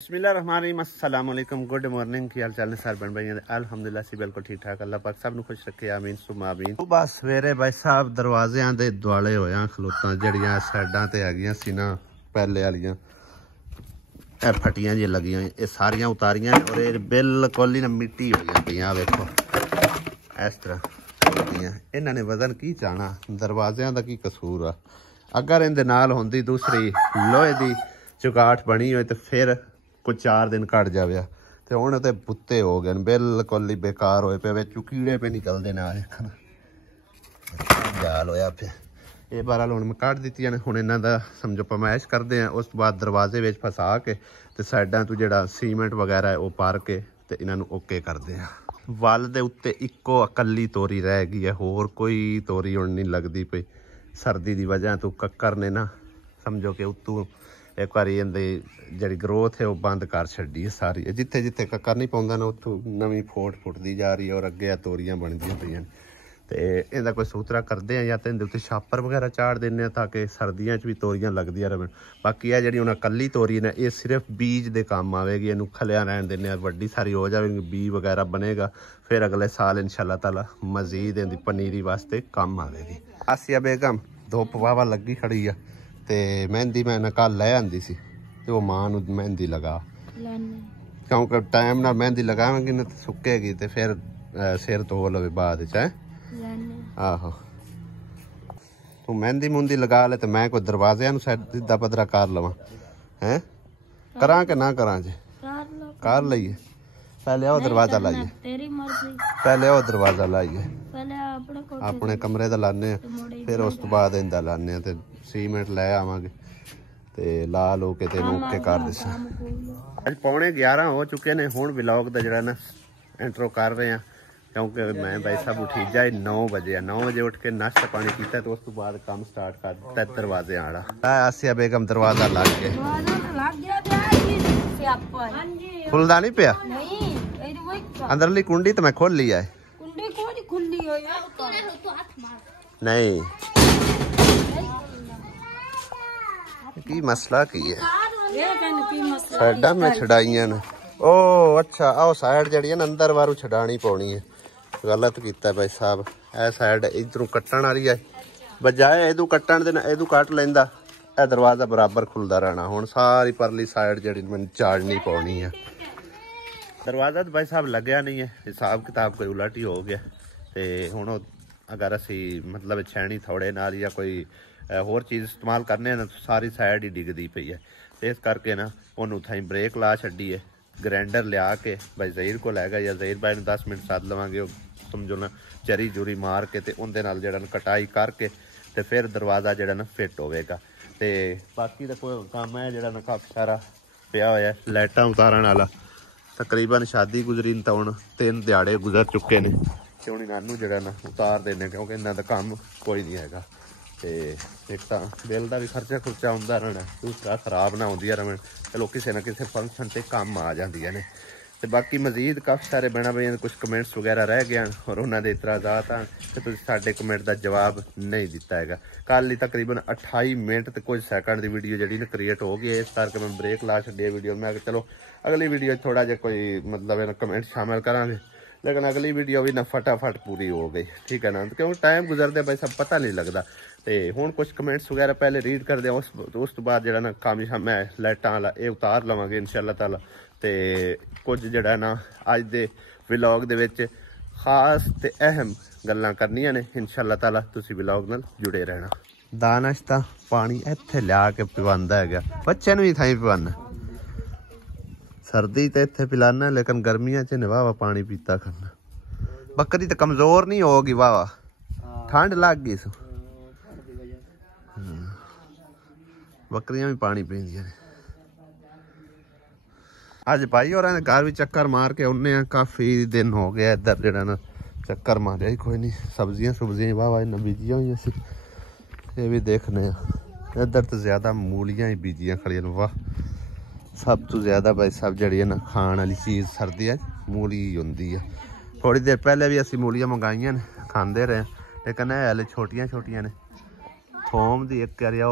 बिस्मिल्लाहिर्रहमानिर्रहीम अस्सलाम वालेकुम गुड मॉर्निंग की हाल चाल ने सारे बन भाई अल्हम्दुलिल्लाह सी बिल्कुल ठीक ठाक अल्लाह पाक सब खुश रखे आमीन सुमा आमीन। बस सवेरे भाई साहब दरवाज़ियां दे दुआले होया खलोतां जड़ियां साइडां ते हैगियां सी ना पहले वालियां ए फटियां जी लगियां ये सारियां उतारियां और ये बिल्कुल ही ना मिट्टी होई पईयां वेखो इस तरह इन्हां ने वजन की चाहना दरवाज़ियां दा की कसूर आ अगर इहदे नाल होंदी दूसरी लोहे दी चुगाट बनी होई तो फिर कुछ 4 दिन कट जावे तो हुण ते बुत्ते हो गए बिल्कुल ही बेकार होए पे विचों कीड़े पे निकलते ने हाल होया पे ये बहरहाल हुण मैं कट दित्तियां ने हुण इन्हां दा समझो पमैश करदे हैं उस बाद दरवाजे विच फसा के ते साइडां तो जिहड़ा सीमेंट वगैरह है वो पार के ते इन्हां नूं ओके करदे हैं। वल दे उत्ते इक्को अकली तोरी रह गई है होर कोई तोरी हुण नहीं लगदी पई सर्दी दी वजह तो कक्कर ने ना समझो कि उत्तों एक बार जी ग्रोथ है वो बंद कर छड़ी है सारी जिथे जिथे कक्कर नहीं पाँगा ना उतों नवी फोट फुटती जा रही है और अगे तोरियां बनदियां पईयां तो इहदा कोई सूतरा करते हैं या तो इहदे उत्ते छापर वगैरह चाड़ देने ताकि सर्दियों भी तोरियां लगदियां रहन। बाकी है जी उन्हें कली तोरी ने ये सिर्फ बीज के काम आएगी इनू खलिया रहन देने वड्डी सारी हो जाएगी बी वगैरह बनेगा फिर अगले साल इंशाअल्लाह ताला मजीद इहदी पनीरी वास्ते काम आएगी। आसिया बेगम धुप वावा लगी खड़ी है ते मेहंदी मैं कल लै आंदी सी ते वो मां नूं मेहंदी लगा क्योंकि टाइम नाल मेहंदी लगावेंगी ना सुकेगी तो फिर सिर धो लवे बाद च आहो तू मेहंदी मुंदी लगा ले तो मैं कोई दरवाजे सीधा पदरा कर लवां हैं करा के ना करा जे कर लईए पहले आओ दरवाजा लाइए पहले आओ दरवाजा लाइए अपने कमरे दा लाने फिर उस तो बाद इंदा लाने ते सीमेंट लै आवांगे ते ला लो के ते ओके कर दिसा। अज 11:15 हो चुके ने हुण व्लॉग दा जिहड़ा ना इंट्रो कर रहे हैं क्योंकि मैं भाई साहब उठी जाए 9 बजे 9 बजे उठ के नाश्ता पानी किया तो उस तो बाद काम स्टार्ट कर दिता दरवाजे आड़ा। आसिया बेगम दरवाजा लग गया खुलदा नहीं पिया अंदरली कुंडी तो मैं खोल लिया है नहीं की मसला की है साइडा में छड़ाइया ने ओ अच्छा आओ साइड जड़ी है ना अंदर वारू छड़ानी पौनी है गलत किया भाई साहब ए साइड इधरों कट्टन वाली है बजाए इदू कट्टन दे इदू कट लेंदा ए दरवाजा बराबर खुलदा रहना हुण सारी परली साइड जड़ी मैं चाड़नी पौनी है। दरवाजा तो भाई साहब लग्या नहीं है हिसाब किताब कोई उलट ही हो गया तो हुण अगर असी मतलब छैनी थोड़े नाल या कोई होर चीज़ इस्तेमाल करने ना तो सारी साइड ही डिगदी पई है इस करके ना उन्होंने थाई ब्रेक ला छड़ी है ग्राइंडर लिया के भाई ज़हीर को लैगा या ज़हीर भाई 10 मिनट सद लवांगे समझो ना चरी जूरी मार के ते उनदे नाल जिहड़ा कटाई करके ते फिर दरवाज़ा जिहड़ा ना फिट होवेगा ते बाकी दा कोई काम है जिहड़ा ना काफ़ी सारा पिया होया लाइटां उतारन वाला तकरीबन शादी गुजरी तो हुण 3 दिहाड़े गुजर चुके ने ते हुण इन्हां नूं जिहड़ा ना उतार देने क्योंकि इन्हां दा काम कोई नहीं हैगा ते एक तो बिल का भी खर्चा खुर्चा आउंदा रहना दूसरा खराब ना आउंदियां रहन चलो किसी ना किसी फंक्शन से काम आ जांदियां ने ते बाकी मजीद काफ़ी सारे बहना भाइयों कुछ कमेंट्स वगैरह रह गए और उन्होंने इतराज़ात हैं कि तुसीं साडे कमेंट का जवाब नहीं दिता है। कल ही तकरीबन 28 मिनट ते कुछ सैकंड की वीडियो जी क्रिएट हो गई इस करके मैं ब्रेक ला छड्डी वीडियो मैं चलो अगली वीडियो थोड़ा जिहा कोई मतलब कमेंट शामिल करांगे लेकिन अगली वीडियो भी ना फटाफट पूरी हो गई ठीक है ना क्योंकि टाइम गुजरदे भाई सब पता नहीं लगता तो हुण कुछ कमेंट्स वगैरह पहले रीड कर दें उस तो बाद जिहड़ा ना काम मैं लाइटां वाला ये उतार लवांगे इंशाअल्लाह ताला ते कुछ जिहड़ा ना अज दे व्लॉग दे विच खास ते अहम गल्लां करनियां ने इंशाअल्लाह ताला तुसीं व्लॉग नाल जुड़े रहना। दानश्ता पानी इत्थे लिया के पिवांदा हैगा बच्चे नूं भी थाई पिवाना सर्दी तो इत्थे पिलाना लेकिन गर्मियां च वाहवा पानी पीता करना बकरी तो कमजोर नहीं होगी वाहवा ठंड लग गई सो बकरियां भी पानी पींदियां ने। अज भाई और घर भी चक्कर मार के आने काफ़ी दिन हो गया इधर जरा ना चक्कर मारिया ही कोई नहीं सब्जियां सुब्जियां वाहवा इन्ना बीजियां हुई सी ये भी देखने इधर तो ज़्यादा मूलियां ही बीजियां खड़ियां वाह सब तो ज़्यादा भाई सब जड़ी है ना खाण वाली चीज़ सर्दियां मूली ही होंदी है। थोड़ी देर पहले भी असी मूलियां मंगाइयां ने खांदे रहे लेकिन है हले छोटियां छोटियां ने थोम दी एक करिया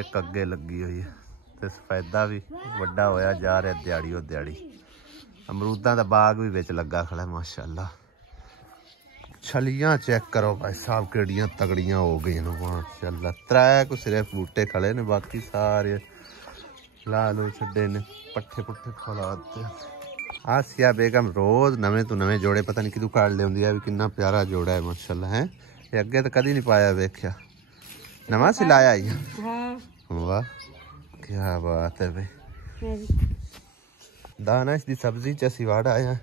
एक अगे लगी हुई है ਤੇ ਸਫੈਦਾ ਵੀ ਵੱਡਾ ਹੋਇਆ ਜਾ ਰਿਹਾ ਦਿਹਾੜੀ ਉਹ ਦਿਹਾੜੀ। ਅਮਰੂਦਾਂ ਦਾ ਬਾਗ ਵੀ ਵਿੱਚ ਲੱਗਾ ਖੜਾ ਮਾਸ਼ਾਅੱਲਾ। ਛਲੀਆਂ ਚੈੱਕ करो भाई साहब केड़ियां तगड़ियां हो गई माशाअल्लाह। त्रै को सिर्फ बूटे खड़े ने बाकी सारे ला लो छे ने पट्ठे पुट्ठे खौलाते। आसिया बेगम रोज नवे तो नवे जोड़े पता नहीं किदू काट लिया भी कितना प्यारा जोड़ा है माशाअल्लाह है। ये अगे तो कदी नहीं पाया वेख्या नवा सिलाया ही। वाह क्या बात है भाई। दाना इसकी सब्जी च असी वड़ आए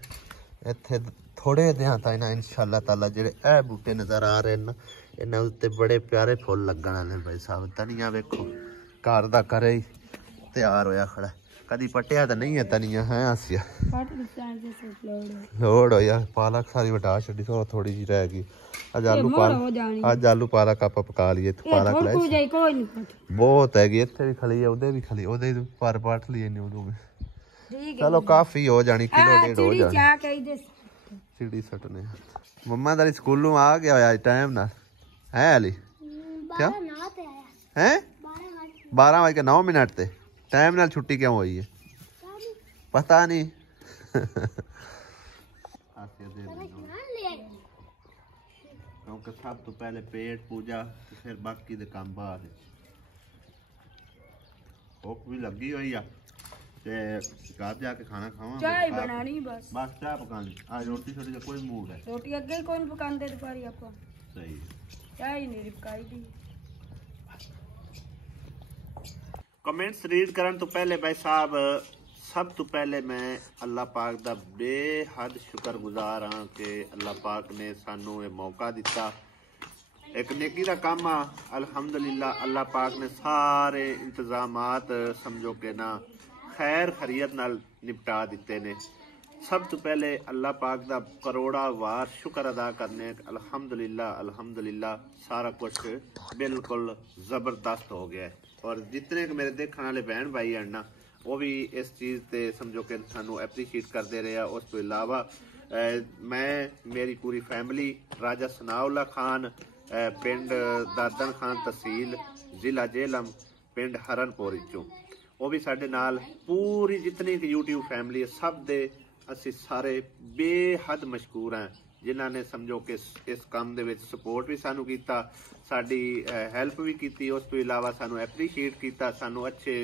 इत्थे थोड़े दिन तक ना इंशाअल्लाह ताला जेडे ए बूटे नजर आ रहे ना इन्हां उत्ते बड़े प्यारे फुल लगण वाले भाई साहब। धनिया वेखो घर दा घरे ही तैयार होया खड़ा कदी पटिया तो नहीं है धनिया है आसिया लोड़ हो यार। पालक सारी वटा छड़ी सो थोड़ी जी रह गई। आज आलू पालक आप पका लिए पालक लाई बहुत हैगी इत्थे भी खली है उधर भी खली उधर पर पट लिए ने उदों में। चलो काफी हो जानी किलो डेढ़ हो जानी। सीढ़ी सटने मम्मा तेरी स्कूलों आ गया होया टाइम ना है अली क्या है 12:09 ते टाइम नाल छुट्टी क्यों हुई है पता नहीं। क्योंकि सब तो पहले पेट पूजा फिर बाकी दे काम बाद भुख भी लगी हुई है ते घर जाके खाना खावा चाय बनानी बस चाय पकानी आज रोटी छोटी का कोई मूड है रोटी अगे ही कोई पकांदे दोपहरी आपा सही चाय नहीं पकाई दी। कमेंट्स रीड करन तो पहले भाई साहब सब तो पहले मैं अल्लाह पाक दा बेहद शुक्रगुजार हाँ कि अल्लाह पाक ने सानू ये मौका दिता एक नेकी दा काम आ। अल्हम्दुलिल्लाह अल्लाह पाक ने सारे इंतजामात समझो के ना खैर खरीयत नाल निपटा दिते ने। सब तो पहले अल्लाह पाक दा करोड़ा वार शुक्र अदा करने अल्हम्दुलिल्लाह अल्हम्दुलिल्लाह सारा कुछ बिल्कुल जबरदस्त हो गया है। और जितने मेरे देखने वाले बहन भाई हैं ना वो भी इस चीज़ ते समझो कि सानू एप्रीशिएट करते रहे। उस तो इलावा मैं मेरी पूरी फैमिली राजा सनाउल्ला खान पिंड दादन खान तहसील जिला जेहलम पिंड हरनपुर चों वो भी साडे नाल पूरी जितनी यूट्यूब फैमिली है सब दे असी सारे बेहद मशकूर हैं जिन्हों ने समझो कि इस काम दे विच सपोर्ट भी सानू कीता साडी हैल्प भी की। उस तो इलावा सानू एप्रीशिएट किया सानू अच्छे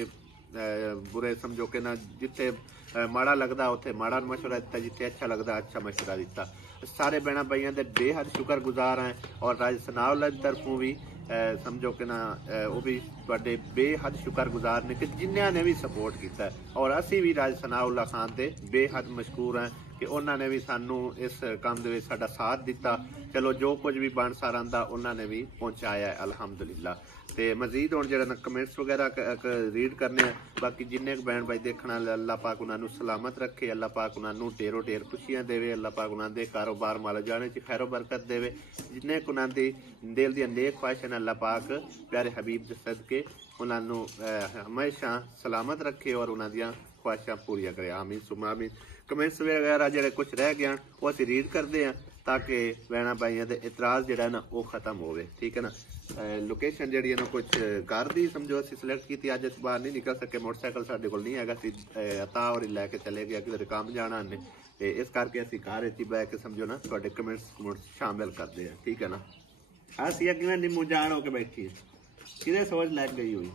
बुरे समझो कि ना जिथे माड़ा लगता उत्थे माड़ा मशवरा दिता जिथे अच्छा लगता अच्छा मशवरा दिता। सारे बहना भाइयों के बेहद शुक्रगुजार हैं और राज सनाउल्ला की तरफों भी समझो कि ना वो भी बड़े बेहद शुक्रगुजार ने कि जिन्होंने ने भी सपोर्ट किया और असी भी राज सनाउल्ला खान के बेहद मशकूर हैं कि उन्होंने भी सानू इस काम दे विच साडा साथ दिता। चलो जो कुछ भी बन सार आंदा उन्होंने भी पहुँचाया है अल्हम्दुलिल्लाह। ते मजीद हुण जिहड़ा कमेंट्स वगैरह रीड करने बाकी जिन्ने बहन भाई देखना अल्लाह पाक उन्होंने सलामत रखे अल्लाह पाक उन्होंने ढेरों ढेर खुशियां देवे अल्लाह पाक उन्होंने कारोबार माल जाने च खैरो बरकत देवे जिन्ने उन्होंने दिल दी नेक ख्वाहिश अल्लाह पाक प्यारे हबीब दे सदके उन्होंने हमेशा सलामत रखे और उन्होंने ख्वाहिशां पूरी करे आमीन सुमा आमीन। कमेंट्स वगैरह जो कुछ रह गए वो असीं रीड करते हैं ताकि बहना भाइयों के इतराज़ जो ना वो खत्म हो ठीक है ना। लोकेशन जी ना कुछ घर की समझो असीं सिलेक्ट की अज असीं बाहर नहीं निकल सके मोटरसाइकिल साडे कोल नहीं है अता और लैके चले गया किधर काम जाना ने ते इस करके असीं कार च बह के समझो ना तुहाडे कमेंट्स शामिल करते हैं ठीक है ना। आसिया किवें निम्मू जान हो के बैठी है किधे सोच लग गई हुई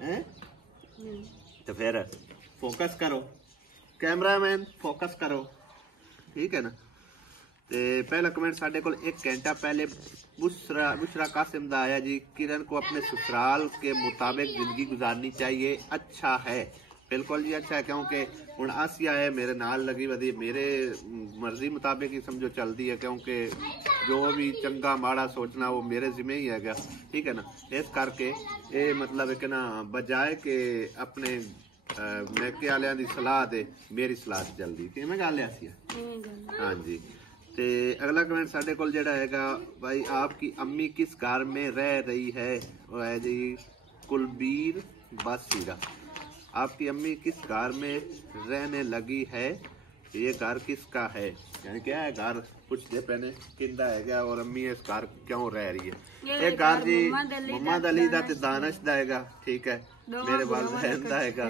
है तो फिर फोकस करो कैमरामैन फोकस करो ठीक है ना। ते पहला कमेंट साडे कोल 1 घंटा पहले बुशरा कासिम दा आया जी किरण को अपने ससुराल के मुताबिक जिंदगी गुजारनी चाहिए अच्छा है बिल्कुल जी अच्छा है क्योंकि हुण आसिया है मेरे नाल लगी वधी मेरे मर्जी मुताबिक ही समझो चलती है क्योंकि जो भी चंगा माड़ा सोचना वो मेरे जिम्मे ही है ठीक है ना। इस करके ये मतलब है कि ना बजाय के अपने मैके वाले की सलाह दे मेरी सलाह चलती किवें गल आसिया हाँ जी। ते अगला कमेंट साडे कोल जेड़ा हैगा भाई आपकी अम्मी किस घर में रह रही है वो है जी कुलबीर बासीरा आपकी अम्मी किस घर में रहने लगी है ये घर किसका है, यानी क्या है घर पूछते पहने किंदा है क्या और अम्मी इस घर क्यों रह रही है। ये घर जी मोहम्मद अली दा ते दानिश दा हैगा, ठीक है, मेरे वालिदैन दा हैगा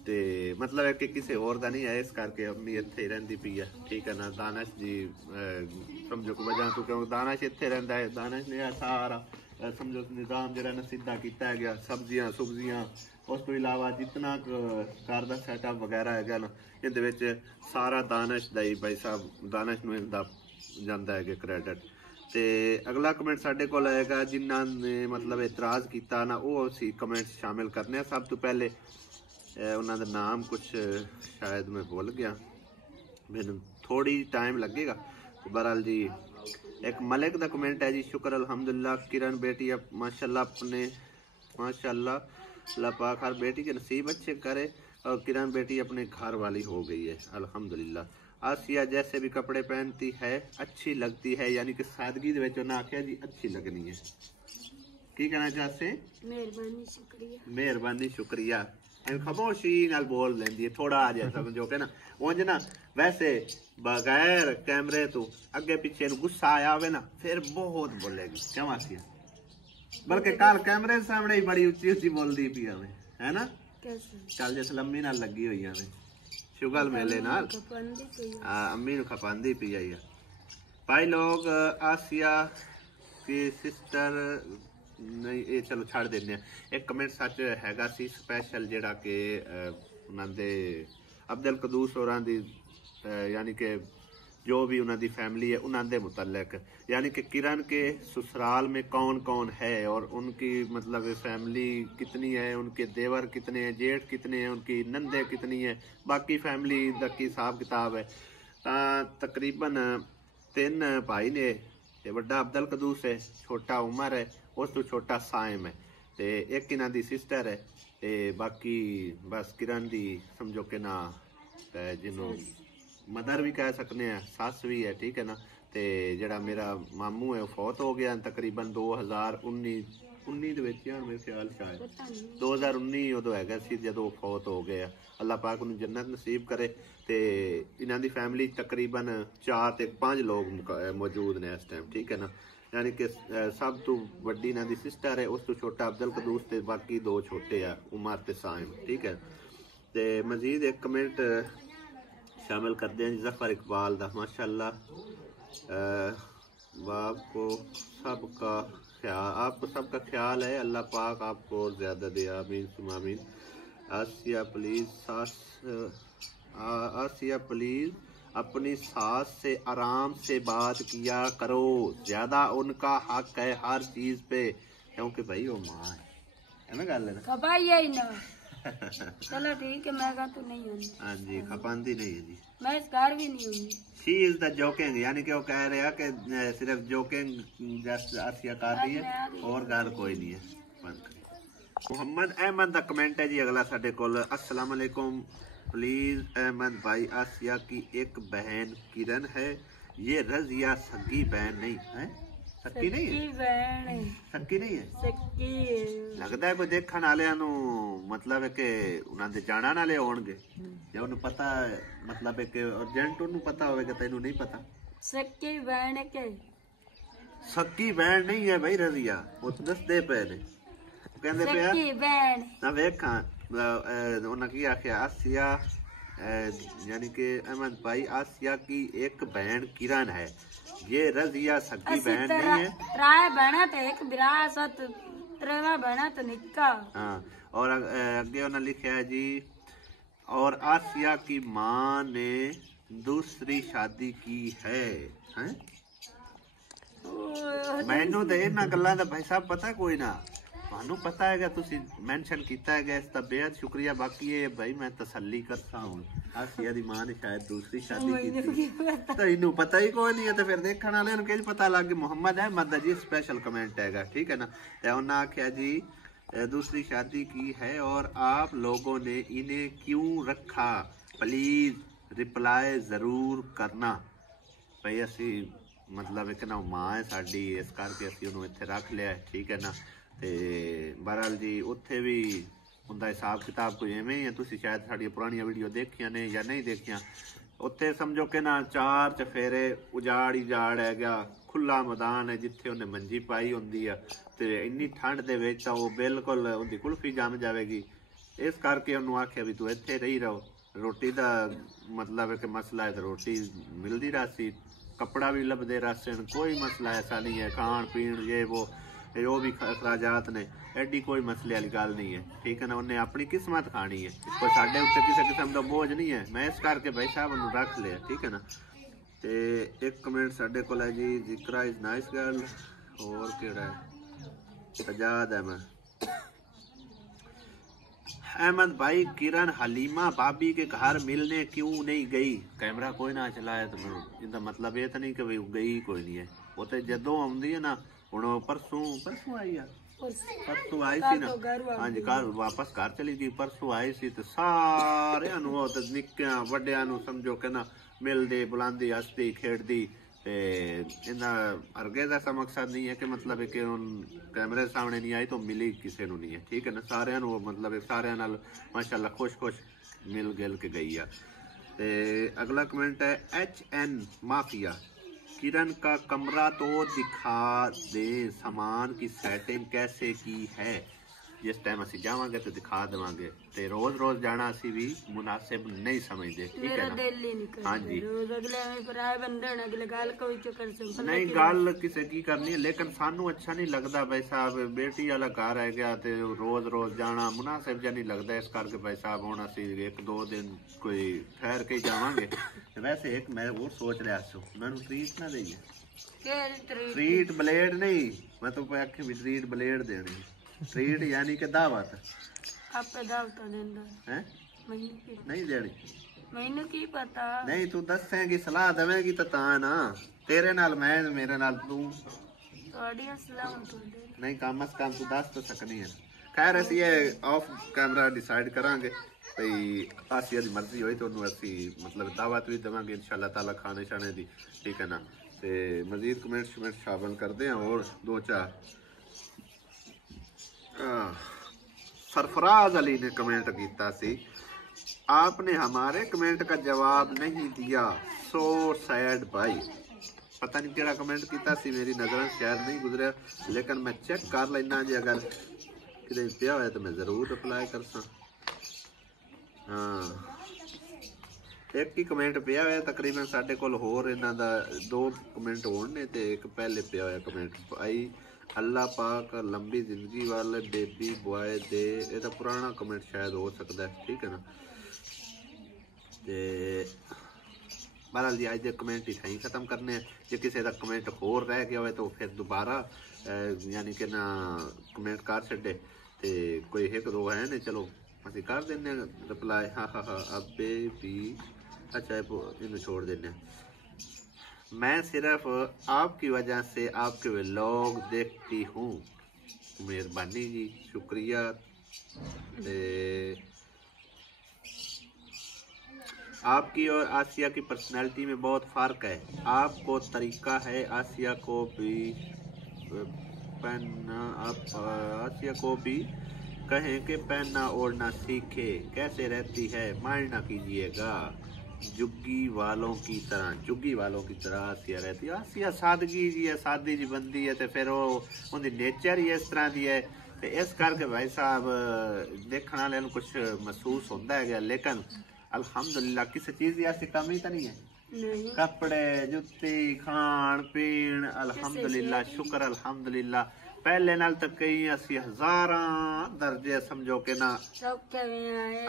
ते मतलब है कि किसी और दा नहीं है, इस करके अम्मी इत्थे रहंदी पई है, ठीक है ना। दानिश जी समझो को वजह तो क्यों दानिश इत्थे रहंदा है, दानिश ने सारा समझो निजाम जरा ना सीधा किया गया, सब्जियां सुब्जियां उस तो इलावा जितना घर का सैटअप वगैरह है ना ये सारा दानिश दा ही भाई साहब दानिश नूं इसदा जांदा है क्रेडिट। ते अगला कमेंट साडे कोल आएगा जिन्हां ने मतलब इतराज़ किया ना वो असीं कमेंट शामिल करने हैं। सब तो पहले उन्हां दा नाम कुछ शायद मैं भूल गया, मैनूं थोड़ी टाइम लगेगा। बहरहाल जी एक मलिक दा कमेंट है जी, शुक्र अल्हम्दुलिल्लाह किरण बेटी माशाल्लाह अपने माशाल्लाह अल्लाह पाक हर बेटी के नसीब अच्छे करे और किरण बेटी अपने घर वाली हो गई है अल्हम्दुलिल्लाह। आसिया जैसे भी कपड़े पहनती है अच्छी लगती है, यानी कि सादगी दे विच उन्हें आख्या जी अच्छी लगनी है। की कहना चाहते? मेहरबानी शुक्रिया। मेहरबानी शुक्रिया खामोशी नाल बोल लेंदी है, थोड़ा आ जाए समझो के ना उंज ना वैसे बगैर कैमरे तो अगे पीछे गुस्सा आया होवे ना फिर बहुत बोलेगी, क्यों आसिया? बल्कि कल कैमरे के सामने ही बड़ी उच्ची उच्ची बोलती पी हमें, है ना? कल जिस लम्मी नाल लगी हुई हमें शुगल मेले नाल अम्मी नूं खपांदी पी आई है। भाई लोग आसिया की सिस्टर नहीं ये चलो छड़ देने। एक कमेंट सच हैगा सी स्पैशल जेड़ा के उन्हां दे अब्दुल कदूस होरां दी यानी कि जो भी उन्हां दी फैमिली है उन्हां दे मुतल्लिक, यानी कि किरण के ससुराल में कौन कौन है और उनकी मतलब फैमिली कितनी है, उनके देवर कितने हैं, जेठ कितने हैं, उनकी नंदे कितनी है, बाकी फैमिली तक की हिसाब किताब है। तकरीबन 3 भाई ने, बड़ा अब्दुल कदूस है, छोटा उमर है, उस तो छोटा साइम है, ते एक इन्हां दी सिस्टर है, ते बाकी बस किरण दी समझो कि ना जिन्हों मदर भी कह सकते हैं, सस भी है, ठीक है ना। ते जड़ा मेरा मामू है वो फौत हो गया तकरीबन 2019 ਦੇ ਵਿੱਚ मेरे ख्याल शायद 2019 उदों हैगा सी जदों फौत हो गया। अल्लाह पाक उन्हें जन्नत नसीब करे। ते इन्हां दी फैमिली तकरीबन 4 ते 5 लोग मौजूद ने इस टाइम, ठीक है ना। यानी कि सब तो वड्डी इन्हां दी सिस्टर है, उस तो छोटा अब्दुल कदूस ते बाकी 2 छोटे है उमर ते साइम, ठीक है। ते मजीद एक कमेंट शामिल करते हैं जफर इकबाल दा, माशाल्लाह आपको सबका ख्याल है, अल्लाह पाक आपको और ज्यादा दे, आमीन सुम आमीन। आसिया प्लीज अपनी सास से आराम से बात किया करो, ज्यादा उनका हक है हर चीज पे, क्योंकि भाई वो माँ है ना, गल है ना। चलो ठीक है, मैं तो नहीं हूँ। हाँ जी खपांदी नहीं है जी, मैं इस घर भी नहीं हूँ। शी इज द जोकिंग, यानी कि वो कह रहे हैं कि सिर्फ जोकिंग जस्ट आसिया कर रही है और घर कोई नहीं है। मोहम्मद अहमद का कमेंट है जी अगला साडे कोल, अस्सलाम वालेकुम प्लीज अहमद भाई आसिया की एक बहन किरण है, ये रजिया सगी बहन नहीं है, सक्की नहीं है, सक्की नहीं है, सक्की लगता है कोई देखने वाले मतलब है कि उन्होंने जाना वाले होंगे या उन्हें पता मतलब है कि अर्जेंट उन्हें पता होगा, तेनू नहीं पता। सक्की बहन है के सक्की बहन नहीं है भाई रजिया, वो तो दसदे पे ने कहंदे पे सक्की बहन ना वेखा उन्हें की आख्या आसिया यानी कि अहमद भाई आसिया की एक बहन किरण है, ये रजिया सक्की बहन नहीं है। त्राए बहना तो एक विरासत त्रेवा बहना तो निक्का। हाँ और आगे उन्होंने लिखा है जी, और आसिया की माँ ने दूसरी शादी की है, हैं? मैनू तो इन्हां गल्लां दा भाई साहब पता कोई ना, थानू पता है तुसी मेंशन किया है इसका बेहद शुक्रिया। बाकी ये भाई मैं तसल्ली करता हूँ, आसिया दी मां ने शायद दूसरी शादी की तो इन्हू पता ही कोई नहीं है, तो फिर देखने वाले नूं किस पता लग गया। मोहम्मद अहमद जी स्पेशल कमेंट हैगा, ठीक है ना। तो उन्हें आख्या जी दूसरी शादी की है और आप लोगों ने इन्हें क्यों रखा, प्लीज रिप्लाई जरूर करना। भाई असी मतलब एक ना मां है साडी, इस करके असी उन्होंने इत्थे रख लिया, ठीक है ना। ते बहरहाल जी उत्थे भी उनका हिसाब किताब कोई इवें ही है, तुसी शायद साड़ी पुरानियां वीडियो देखियां ने या नहीं देखियां, ਉੱਥੇ ਸਮਝੋ ਕਿ ਨਾ 4 ਚਫੇਰੇ ਉਜਾੜ ਹੀ ਜਾੜ ਹੈ ਗਿਆ, ਖੁੱਲਾ ਮੈਦਾਨ ਹੈ ਜਿੱਥੇ ਉਹਨੇ ਮੰਜੀ ਪਾਈ ਹੁੰਦੀ ਆ, ਤੇ ਇੰਨੀ ਠੰਡ ਦੇ ਵਿੱਚ ਤਾਂ ਉਹ ਬਿਲਕੁਲ ਉਹਦੀ ਕੁਲਫੀ ਜੰਮ ਜਾਵੇਗੀ। ਇਸ ਕਰਕੇ ਉਹਨੂੰ ਆਖਿਆ ਵੀ ਤੂੰ ਇੱਥੇ ਰਹੀ ਰਹੋ। ਰੋਟੀ ਦਾ ਮਤਲਬ ਹੈ ਕਿ ਮਸਲਾ ਹੈ, ਤੇ ਰੋਟੀ ਮਿਲਦੀ ਰਾਸੀ, कपड़ा भी लभदे राशन, कोई मसला ऐसा नहीं है। खान पीन ये वो जो भी अखराजात ने एडी कोई मसले वाली गल नहीं है, ठीक है ना। उन्हें अपनी किस्मत खानी है, कोई साढ़े उत्ते किसी किस्म का बोझ नहीं है। मैं इस करके भाई साहब नूं रख लिया, ठीक है ना। ते एक कमेंट साडे कोल है जी, जिक्रा इज नाइस गर्ल, और केड़ा है सजाद अहमद। अहमद भाई, किरण हलीमा भाभी के घर मिलने क्यों नहीं गई? कैमरा कोई ना चलाया तो इनका मतलब ये तो नहीं कि गई कोई नहीं है। वो तो जदों आउंदी है ना, हुण परसों आई है, परसों आई सी ना, हाँ जी घर वापस घर चली गई। परसों आई सी तो सारे निक्कियां वड्डियां नूं समझो कि ना मिलदी बुलांदी हसदी खेड़दी। हरगे ऐसा मकसद नहीं है कि मतलब है कि कैमरे सामने नहीं आई तो मिली किसी को नहीं है, ठीक है ना। सारे मतलब सारे नाल माशाल्लाह खुश खुश मिल गिल के गई है। ते अगला कमेंट है HN माफिया, किरण का कमरा तो दिखा दे, सामान की सेटिंग कैसे की है? जिस टाइम असी जावांगे तो दिखा देवांगे, ते रोज रोज जाना असी भी मुनासिब नहीं समझते, ठीक है ना। हाँ जी, नहीं गल किसी की करनी है, लेकिन सानू अच्छा नहीं लगता भाई साहब। बेटी वाला घर है गया ते रोज रोज जाना मुनासिब जा नहीं लगता। इस करके भाई साहब हुण असी 1-2 दिन कोई ठहर के जावांगे। वैसे एक मैं वो सोच रहा सू, मैनू ट्रीट ना देइए, ट्रीट ब्लेड नहीं, मैं तो आखे भी ट्रीट ब्लेड देनी। ट्रीट यानी कि दावत आपे दावत देंदा है, नहीं देनी, मैनू की पता नहीं। तू दसेगी सलाह देवेगी तो ता ना, तेरे नाल मैं मेरे नाल तू, थोड़ी सलाह थोड़ी नहीं कम अज कम तू दस तो सकनी है। खैर असी ये ऑफ कैमरा डिसाइड करांगे भई आसिया दी मर्जी होई तो उन्नू असी मतलब दावत भी देवांगे इंशाअल्लाह ताला खाने शाने दी, ठीक है ना। ते मजीद कमेंट शमेंट शामिल करते हैं और 2-4। सरफराज अली ने कमेंट किया सी, आपने हमारे कमेंट का जवाब नहीं दिया, सो सैड भाई। पता नहीं केड़ा कमेंट किया सी, मेरी नजर शायद नहीं गुजरिया, लेकिन मैं चेक कर लेना जी, अगर किते पिया होया तो मैं जरूर रिप्लाई कर सा। हाँ एक ही कमेंट पिया होया तकरीबन साडे कोल, होर इन्हां दा 2 कमेंट होण ने ते एक पहले पिया होया कमेंट आई। अल्लाह पाक लंबी जिंदगी वाले बेबी बॉय दे, ये तो पुराना कमेंट शायद हो सकता है, ठीक है ना। ते बहरहाल जी अज दे कमेंट ही सही खत्म करने हैं। जे किसी का कमेंट होर रह गया हो तो फिर दोबारा यानी कि ना कमेंट कर छे, ते कोई 1-2 है ने चलो असीं कर देने रिप्लाई। हाँ हाँ हाँ अबे भी अच्छा इन्हें छोड़ देने। मैं सिर्फ आपकी वजह से आपके व्लॉग देखती हूँ, मेहरबानी जी, शुक्रिया। आपकी और आसिया की पर्सनालिटी में बहुत फ़र्क है, आपको तरीका है, आसिया को भी पहनना, आप आसिया को भी कहें कि पहनना ओढ़ना सीखे, कैसे रहती है माइंड ना कीजिएगा। जुग्गी वालों की तरह आसिया रहती है। आसिया सादगी जी है, सादी जी बंदी है, तो फिर वो उनकी नेचर ही इस तरह की है, तो इस करके भाई साहब देखने वाले कुछ महसूस होता है। लेकिन अल्हम्दुलिल्लाह किसी चीज़ की ऐसी कमी तो नहीं है, नहीं। कपड़े जुत्ती खान पीन अल्हम्दुलिल्लाह, शुक्र अल्हम्दुलिल्लाह। पहले नाल तक कई असी हजारां दर्जे समझो के ना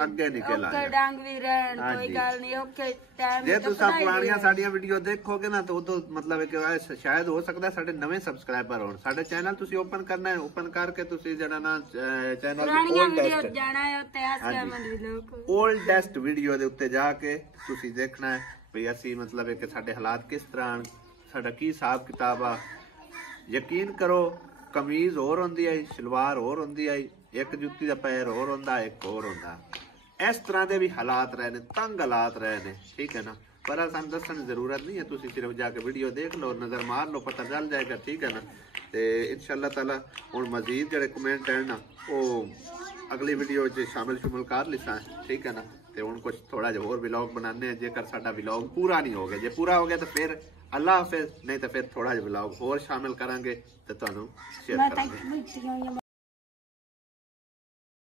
अगे निकल आए। जे तुस पुरानियां साडियां वीडियो देखोगे ना तो उदो मतलब कि शायद हो सकता है साडे नवे सबसक्राइबर होण। साडे चैनल तुसी ओपन करना है, ओपन करके तुसी जेड़ा ना चैनल ओल्डेस्ट वीडियो दे उत्ते जाके तुसी देखना है भई असी मतलब कि साडे हालात किस तरह, साडा की हिसाब किताब आ। यकीन करो कमीज होर होंदी है, शलवार होर होंदी है, एक जुत्ती का पैर होर होंदा, एक होर होंदा। इस तरह के भी हालात रहे ने, तंग हालात रहे ने, ठीक है ना। पर सानू दसण की जरूरत नहीं है, तुसी सिर्फ जाके वीडियो देख लो, नजर मार लो, पता चल जाएगा, ठीक है ना। ते इंशाअल्लाह ताला हुण मजीद जेहड़े कमेंट है ना वो ਅਗਲੀ ਵੀਡੀਓ 'ਚ ਸ਼ਾਮਿਲ ਕਰ ਲਿਸਾਂ, ਠੀਕ ਹੈ ਨਾ। ਤੇ ਹੁਣ ਕੁਝ ਥੋੜਾ ਜਿਹਾ ਹੋਰ ਵਲੌਗ ਬਣਾਉਂਦੇ ਆ, ਜੇਕਰ ਸਾਡਾ ਵਲੌਗ ਪੂਰਾ ਨਹੀਂ ਹੋ ਗਿਆ। ਜੇ ਪੂਰਾ ਹੋ ਗਿਆ ਤਾਂ ਫਿਰ ਅੱਲਾ ਹਾਫਿਜ਼, ਨਹੀਂ ਤਾਂ ਫਿਰ ਥੋੜਾ ਜਿਹਾ ਵਲੌਗ ਹੋਰ ਸ਼ਾਮਿਲ ਕਰਾਂਗੇ ਤੇ ਤੁਹਾਨੂੰ ਸ਼ੇਅਰ ਕਰਾਂਗੇ।